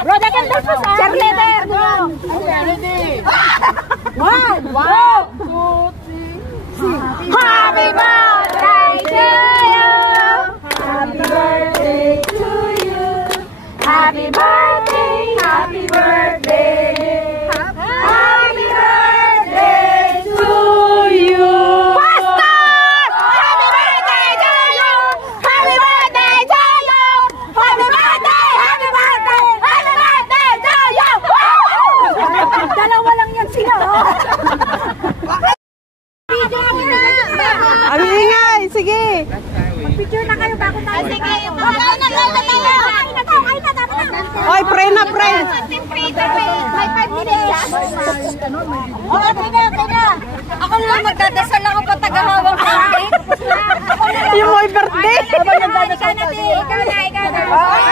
Roda ka na po sa cheerleader. Ready? 1, 2, 3. Happy birthday to you. Happy birthday to you. Happy birthday, happy birthday. Happy birthday to you. Pastor! Happy birthday to you. Happy birthday to you. Happy birthday, happy birthday. Happy birthday to you. Dalawa lang yan sila. Ang ingay, sige. Picture na kayo bago tayo. Sige, okay na dapat na. Oy, pray na, pray. May 5 minutes. Okay na. Ako na lang magdadasal ako pa tagahawak ng cake. Yung my birthday. Ikaw na.